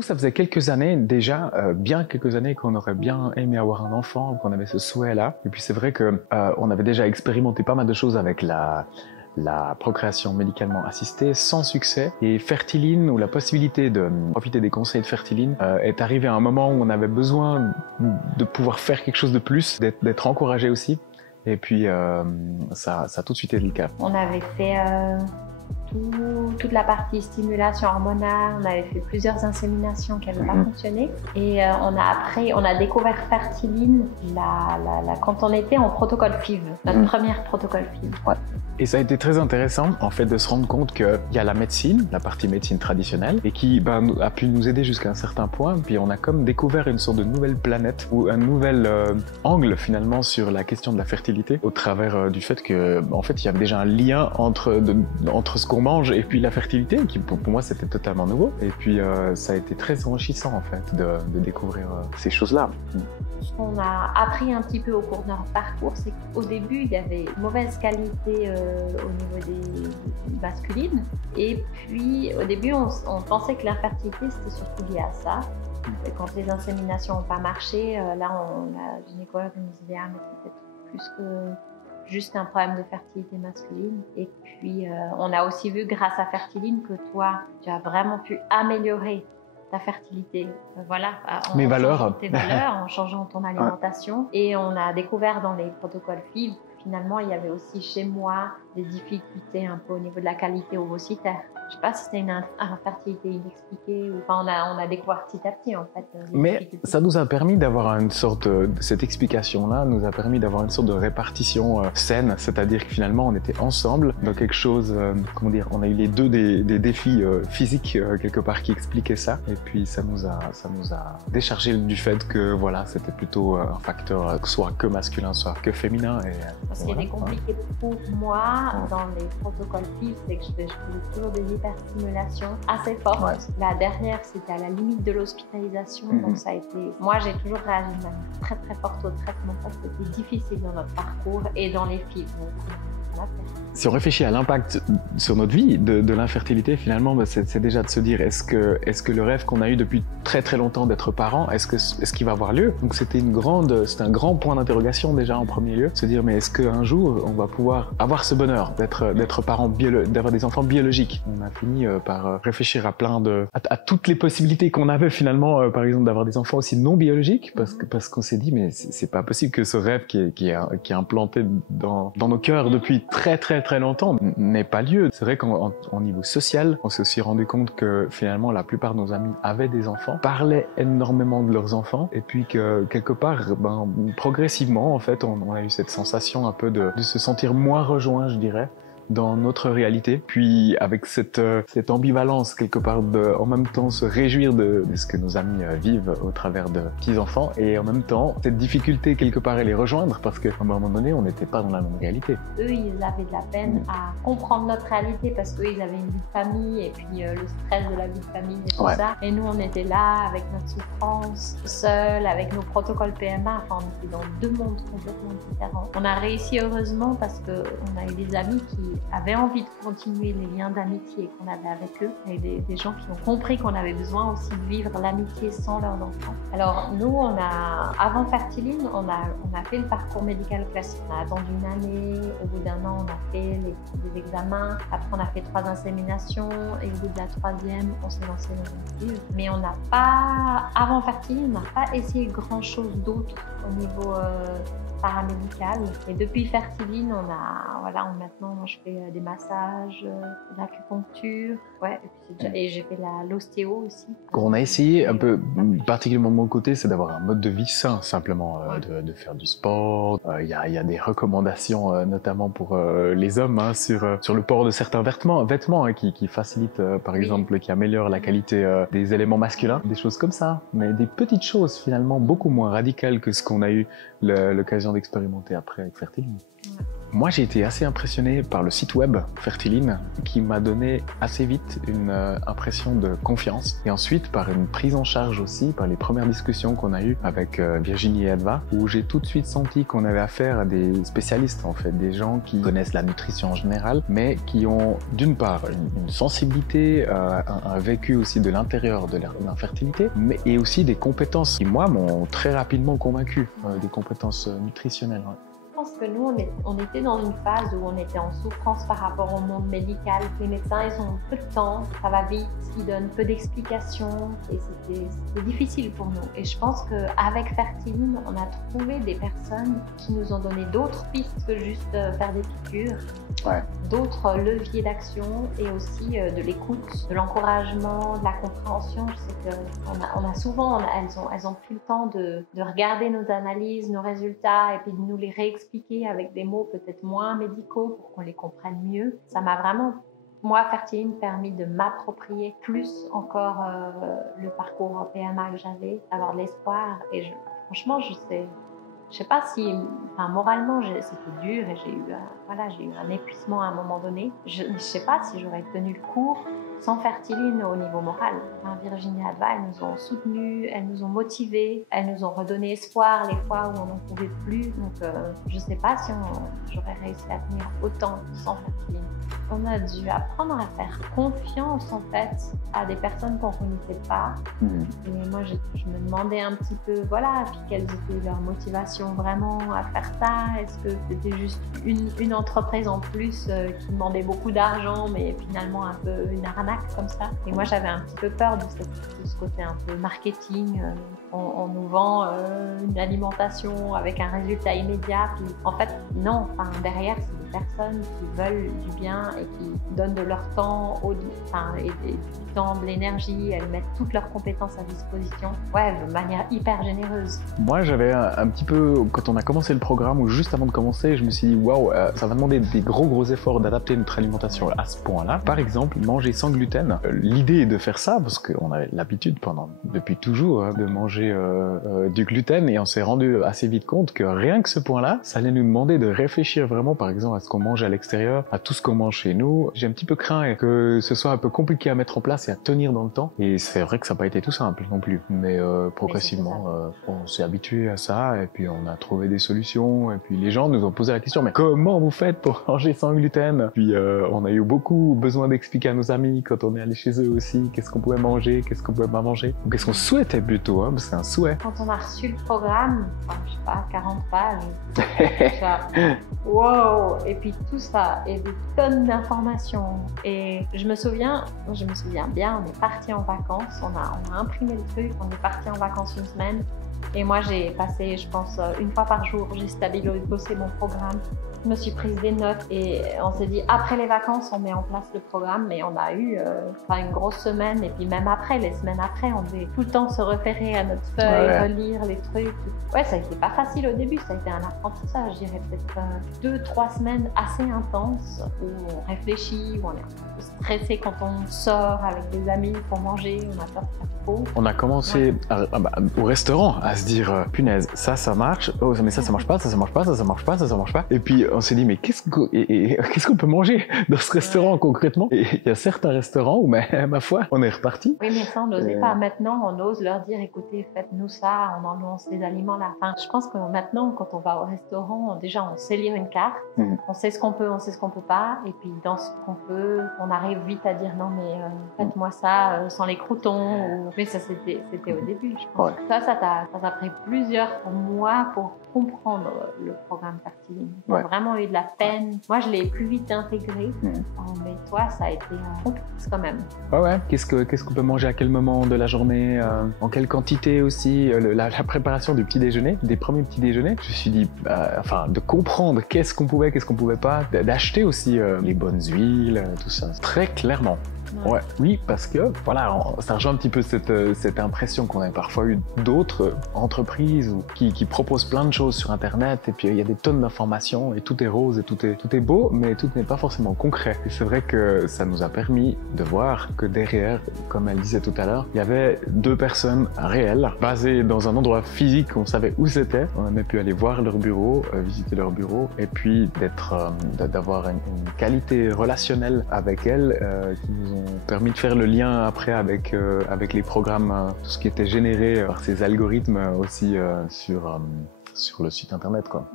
Nous, ça faisait quelques années déjà, bien quelques années qu'on aurait bien aimé avoir un enfant, qu'on avait ce souhait-là. Et puis c'est vrai que on avait déjà expérimenté pas mal de choses avec la procréation médicalement assistée sans succès. Et Fertiline, ou la possibilité de profiter des conseils de Fertiline, est arrivée à un moment où on avait besoin de pouvoir faire quelque chose de plus, d'être encouragé aussi. Et puis ça a tout de suite été le cas. On avait fait toute la partie stimulation hormonale, on avait fait plusieurs inséminations qui n'avaient pas fonctionné. Et on a découvert Fertiline quand on était en protocole FIV, notre première protocole FIV. Ouais. Et ça a été très intéressant en fait de se rendre compte qu'il y a la médecine, la partie médecine traditionnelle, et qui a pu nous aider jusqu'à un certain point. Puis on a comme découvert une sorte de nouvelle planète ou un nouvel angle finalement sur la question de la fertilité, au travers du fait que en fait il y a déjà un lien entre ce qu'on mange et puis la fertilité, qui pour moi c'était totalement nouveau. Et puis ça a été très enrichissant en fait de découvrir ces choses-là. Ce qu'on a appris un petit peu au cours de notre parcours, c'est qu'au début, il y avait une mauvaise qualité au niveau des masculines. Et puis, au début, on pensait que l'infertilité, c'était surtout lié à ça. Et quand les inséminations n'ont pas marché, là, la gynécologue nous disait « Ah, mais c'est peut-être plus que juste un problème de fertilité masculine ». Et puis, on a aussi vu, grâce à Fertiline, que toi, tu as vraiment pu améliorer ta fertilité, voilà, mes valeurs, tes valeurs, en changeant ton alimentation. Et on a découvert dans les protocoles FIV, finalement, il y avait aussi chez moi des difficultés un peu au niveau de la qualité ovocytaire. Je ne sais pas si c'était une infertilité inexpliquée ou enfin, on a découvert petit à petit en fait. Mais ça nous a permis d'avoir une sorte cette explication-là nous a permis d'avoir une sorte de répartition saine, c'est-à-dire que finalement on était ensemble dans quelque chose, comment dire, on a eu les deux des défis physiques quelque part qui expliquaient ça, et puis ça nous a déchargé du fait que voilà, c'était plutôt un facteur soit que masculin, soit que féminin. Parce qu'il y a des compliqués pour moi dans les protocoles FIV, c'est que je faisais toujours des hyperstimulations assez fortes. Ouais. La dernière, c'était à la limite de l'hospitalisation, donc ça a été... Moi, j'ai toujours réagi de manière très très forte au traitement, parce que c'était difficile dans notre parcours et dans les FIV. Si on réfléchit à l'impact sur notre vie de l'infertilité, finalement, c'est déjà de se dire est-ce que le rêve qu'on a eu depuis très très longtemps d'être parent, est-ce qu'il va avoir lieu? Donc c'était un grand point d'interrogation déjà en premier lieu, se dire mais est-ce qu'un jour on va pouvoir avoir ce bonheur d'être parent, d'avoir des enfants biologiques? On a fini par réfléchir à toutes les possibilités qu'on avait finalement, par exemple d'avoir des enfants aussi non biologiques, parce qu'on s'est dit mais c'est pas possible que ce rêve qui est implanté dans nos cœurs depuis très très très longtemps n'ait pas lieu. C'est vrai qu'en niveau social, on s'est aussi rendu compte que finalement la plupart de nos amis avaient des enfants, parlaient énormément de leurs enfants, et puis que quelque part, progressivement en fait, on a eu cette sensation un peu de se sentir moins rejoint, je dirais, dans notre réalité, puis avec cette ambivalence quelque part en même temps se réjouir de ce que nos amis vivent au travers de petits-enfants, et en même temps cette difficulté quelque part à les rejoindre parce qu'à un moment donné on n'était pas dans la même réalité. Eux ils avaient de la peine à comprendre notre réalité parce qu'eux ils avaient une vie de famille et puis le stress de la vie de famille et tout ça, et nous on était là avec notre souffrance, seuls, avec nos protocoles PMA, enfin on était dans deux mondes complètement différents. On a réussi heureusement parce qu'on a eu des amis qui avaient envie de continuer les liens d'amitié qu'on avait avec eux, et des gens qui ont compris qu'on avait besoin aussi de vivre l'amitié sans leurs enfants. Alors nous, avant Fertiline, on a fait le parcours médical classique. On a attendu une année, au bout d'un an, on a fait des examens, après on a fait 3 inséminations, et au bout de la 3e, on s'est lancé dans une FIV. Mais on n'a pas, avant Fertiline, on n'a pas essayé grand-chose d'autre au niveau paramédical. Et depuis Fertiline, maintenant, moi, je fais des massages, de l'acupuncture, et j'ai fait l'ostéo aussi. On a essayé un peu, particulièrement de mon côté, c'est d'avoir un mode de vie sain, simplement, de faire du sport. Il y a des recommandations, notamment pour les hommes, sur le port de certains vêtements qui facilitent, par exemple, qui améliorent la qualité des éléments masculins, des choses comme ça. Mais des petites choses, finalement, beaucoup moins radicales que ce qu'on a eu l'occasion d'expérimenter après avec Fertiline. Ouais. Moi, j'ai été assez impressionné par le site web Fertiline, qui m'a donné assez vite une impression de confiance. Et ensuite, par une prise en charge aussi, par les premières discussions qu'on a eues avec Virginie et Adva, où j'ai tout de suite senti qu'on avait affaire à des spécialistes, en fait, des gens qui connaissent la nutrition en général, mais qui ont d'une part une sensibilité, un vécu aussi de l'intérieur de l'infertilité, et aussi des compétences qui, moi, m'ont très rapidement convaincu, des compétences nutritionnelles. Ouais. Je pense que nous, on était dans une phase où on était en souffrance par rapport au monde médical. Les médecins, ils ont peu de temps, ça va vite, ils donnent peu d'explications et c'était difficile pour nous. Et je pense qu'avec Fertiline, on a trouvé des personnes qui nous ont donné d'autres pistes que juste faire des piqûres, d'autres leviers d'action et aussi de l'écoute, de l'encouragement, de la compréhension. Je sais qu'on a souvent, elles ont pris le temps de regarder nos analyses, nos résultats et puis de nous les réexpliquer avec des mots peut-être moins médicaux pour qu'on les comprenne mieux. Ça m'a vraiment, moi, Fertiline, permis de m'approprier plus encore le parcours PMA que j'avais, d'avoir de l'espoir. Et franchement, je sais pas si, moralement, c'était dur et j'ai eu un épuisement à un moment donné. Je ne sais pas si j'aurais tenu le coup sans Fertiline au niveau moral. Virginie et Adva, elles nous ont soutenus, elles nous ont motivés, elles nous ont redonné espoir les fois où on n'en pouvait plus. Donc, je ne sais pas si j'aurais réussi à tenir autant sans Fertiline. On a dû apprendre à faire confiance, en fait, à des personnes qu'on ne connaissait pas. Et moi, je me demandais un petit peu, puis quelles étaient leurs motivations vraiment à faire ça. Est-ce que c'était juste une entreprise en plus qui demandait beaucoup d'argent, mais finalement un peu une arnaque comme ça. Et moi, j'avais un petit peu peur de ce côté un peu marketing. On nous vend une alimentation avec un résultat immédiat. Puis, en fait, non. Derrière, c'est des personnes qui veulent du bien et qui donnent de leur temps, et du temps, de l'énergie. Elles mettent toutes leurs compétences à disposition. De manière hyper généreuse. Moi, j'avais un petit peu, quand on a commencé le programme, ou juste avant de commencer, je me suis dit, waouh, ça va demander des gros efforts d'adapter notre alimentation à ce point-là. Par exemple, manger sans gluten. L'idée est de faire ça, parce qu'on avait l'habitude depuis toujours de manger du gluten, et on s'est rendu assez vite compte que rien que ce point-là, ça allait nous demander de réfléchir vraiment, par exemple, à ce qu'on mange à l'extérieur, à tout ce qu'on mange chez nous. J'ai un petit peu craint que ce soit un peu compliqué à mettre en place et à tenir dans le temps. Et c'est vrai que ça n'a pas été tout simple non plus. Mais progressivement, on s'est habitué à ça, et puis on a trouvé des solutions. Et puis les gens nous ont posé la question, mais comment vous faites pour manger sans gluten? Puis on a eu beaucoup besoin d'expliquer à nos amis quand on est allé chez eux aussi, qu'est-ce qu'on pouvait manger, qu'est-ce qu'on pouvait pas manger, ou qu'est-ce qu'on souhaitait plutôt, parce que c'est un souhait. Quand on a reçu le programme, je sais pas, 40 pages, wow, et puis tout ça, et des tonnes d'informations. Et je me souviens bien, on est parti en vacances, on a imprimé le truc, on est parti en vacances une semaine, et moi j'ai passé, je pense, une fois par jour, j'ai bossé mon programme. Je me suis prise des notes et on s'est dit après les vacances on met en place le programme, mais on a eu une grosse semaine, et puis même après, les semaines après, on devait tout le temps se référer à notre feuille, relire les trucs. Ça a été pas facile au début, ça a été un apprentissage, je dirais peut-être 2-3 semaines assez intenses où on réfléchit, où on est un peu stressé quand on sort avec des amis pour manger, on a peur de faire faux. On a commencé au restaurant à se dire punaise, ça marche, mais ça marche pas, ça marche pas, ça marche pas, ça marche pas. Et puis on s'est dit, mais qu'est-ce qu'on peut manger dans ce restaurant concrètement? Et il y a certains restaurants où, ma foi, on est reparti. Oui, mais ça, on n'osait pas. Maintenant, on ose leur dire, écoutez, faites-nous ça, on en lance ces aliments-là. Je pense que maintenant, quand on va au restaurant, déjà, on sait lire une carte, on sait ce qu'on peut, on sait ce qu'on peut pas, et puis dans ce qu'on peut, on arrive vite à dire, non, mais faites-moi ça sans les croutons. Mais ça, c'était au début, je pense. Ça t'a pris plusieurs mois pour comprendre le programme Fertiline. J'ai vraiment eu de la peine. Moi, je l'ai plus vite intégré. Mais toi, ça a été complexe quand même. Qu'est-ce qu'on peut manger à quel moment de la journée, en quelle quantité aussi, la préparation du petit déjeuner, des premiers petits déjeuners. Je me suis dit, de comprendre qu'est-ce qu'on pouvait pas, d'acheter aussi les bonnes huiles, tout ça. Très clairement. Ouais. Oui, parce que voilà, ça rejoint un petit peu cette impression qu'on a parfois eu d'autres entreprises qui proposent plein de choses sur Internet et puis il y a des tonnes d'informations et tout est rose et tout est beau, mais tout n'est pas forcément concret. Et c'est vrai que ça nous a permis de voir que derrière, comme elle disait tout à l'heure, il y avait 2 personnes réelles, basées dans un endroit physique, on savait où c'était, on a même pu aller voir leur bureau, visiter leur bureau et puis d'avoir une qualité relationnelle avec elles qui nous ont permis de faire le lien après avec les programmes, tout ce qui était généré par ces algorithmes aussi sur le site internet, quoi.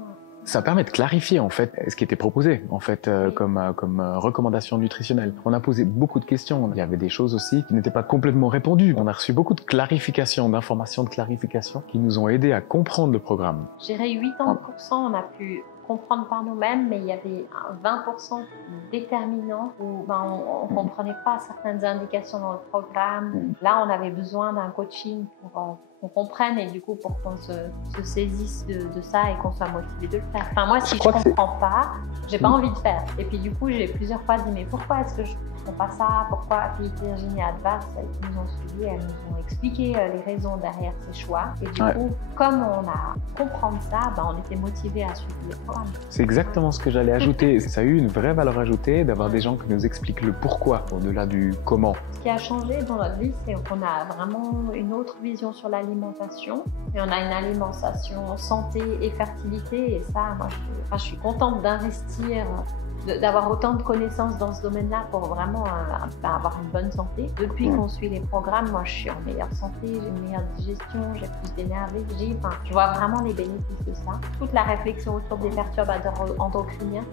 Ça permet de clarifier en fait ce qui était proposé en fait comme recommandation nutritionnelle. On a posé beaucoup de questions. Il y avait des choses aussi qui n'étaient pas complètement répondues. On a reçu beaucoup de clarifications, d'informations de clarification qui nous ont aidés à comprendre le programme. Je dirais 80%, on a pu comprendre par nous-mêmes, mais il y avait 20% déterminants où on ne comprenait pas certaines indications dans le programme. Là, on avait besoin d'un coaching pour qu'on comprenne et du coup pour qu'on se saisisse de ça et qu'on soit motivé de le faire. Enfin, moi, si je ne comprends pas, j'ai pas envie de faire. Et puis du coup, j'ai plusieurs fois dit mais pourquoi est-ce que je ne comprends pas ça? Pourquoi? Puis Virginie Advars, qui nous ont suivis, elles nous ont expliqué les raisons derrière ces choix. Et du coup, comme on a compris ça, on était motivés à suivre les programmes. C'est exactement ce que j'allais ajouter. Ça a eu une vraie valeur ajoutée d'avoir des gens qui nous expliquent le pourquoi au-delà du comment. Ce qui a changé dans notre vie, c'est qu'on a vraiment une autre vision sur l'alimentation. Et on a une alimentation santé et fertilité. Et ça, moi, je suis contente d'investir, d'avoir autant de connaissances dans ce domaine-là pour vraiment avoir une bonne santé. Depuis qu'on suit les programmes, moi, je suis en meilleure santé, j'ai une meilleure digestion, j'ai plus d'énergie. Je vois vraiment les bénéfices de ça. Toute la réflexion autour des perturbateurs endocriniens,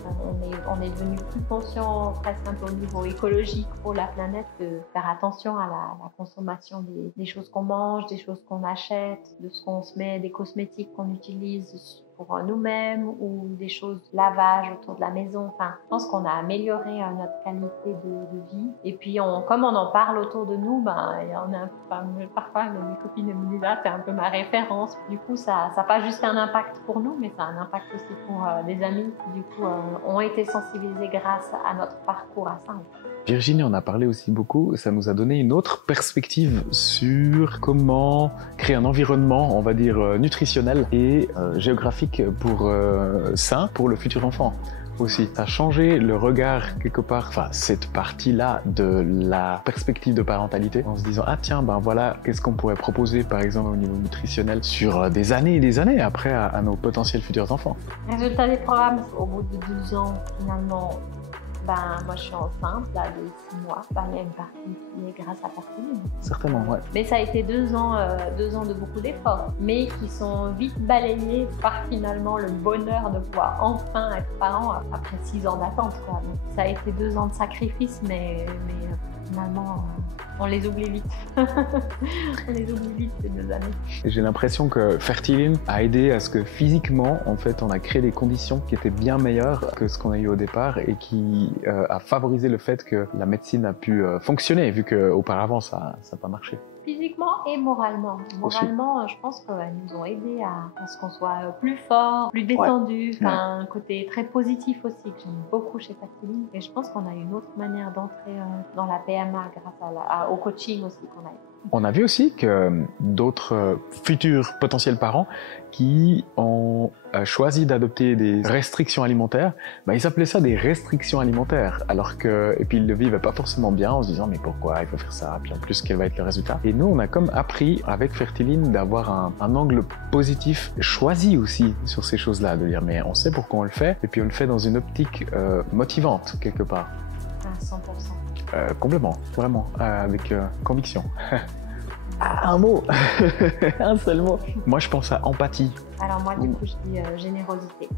on est devenu plus conscient, presque un peu au niveau écologique pour la planète, de faire attention à la consommation des choses qu'on mange, des choses qu'on achète, de ce qu'on se met, des cosmétiques qu'on utilise pour nous-mêmes ou des choses lavage autour de la maison. Enfin, je pense qu'on a amélioré notre qualité de vie. Et puis, comme on en parle autour de nous, il y en a parfois mes copines me disent t'es un peu ma référence. Du coup, ça n'a pas juste un impact pour nous, mais ça a un impact aussi pour des amis qui, du coup, ont été sensibilisés grâce à notre parcours à ça. Virginie en a parlé aussi beaucoup, ça nous a donné une autre perspective sur comment créer un environnement, on va dire, nutritionnel et géographique sain pour le futur enfant. Aussi, ça a changé le regard quelque part, enfin cette partie-là de la perspective de parentalité, en se disant voilà, qu'est-ce qu'on pourrait proposer par exemple au niveau nutritionnel sur des années et des années après à nos potentiels futurs enfants. Résultat des programmes, au bout de 12 ans, finalement, moi je suis enceinte là, de 6 mois. Il y a une partie qui est grâce à Fertiline. Certainement, ouais. Mais ça a été 2 ans de beaucoup d'efforts, mais qui sont vite balayés par finalement le bonheur de pouvoir enfin être parent après 6 ans d'attente. Donc, ça a été 2 ans de sacrifice, mais finalement, on les oublie vite. On les oublie vite ces 2 années. J'ai l'impression que Fertiline a aidé à ce que physiquement, en fait, on a créé des conditions qui étaient bien meilleures que ce qu'on a eu au départ et qui a favorisé le fait que la médecine a pu fonctionner, vu qu'auparavant, ça n'a pas marché. Physiquement et moralement. Moralement, je pense qu'elles nous ont aidés à ce qu'on soit plus fort, plus détendu. Ouais. Un côté très positif aussi que j'aime beaucoup chez Fertiline. Et je pense qu'on a une autre manière d'entrer dans la PMA grâce au coaching aussi qu'on a eu. On a vu aussi que d'autres futurs potentiels parents qui ont choisi d'adopter des restrictions alimentaires, ils appelaient ça des restrictions alimentaires, et puis ils le vivaient pas forcément bien en se disant mais pourquoi il faut faire ça, puis en plus quel va être le résultat. Et nous on a comme appris avec Fertiline d'avoir un angle positif, choisi aussi sur ces choses-là, de dire mais on sait pourquoi on le fait, et puis on le fait dans une optique motivante quelque part. À 100%. Complètement, vraiment, avec conviction. Un mot, un seul mot. Moi, je pense à empathie. Alors moi, du coup, je dis générosité.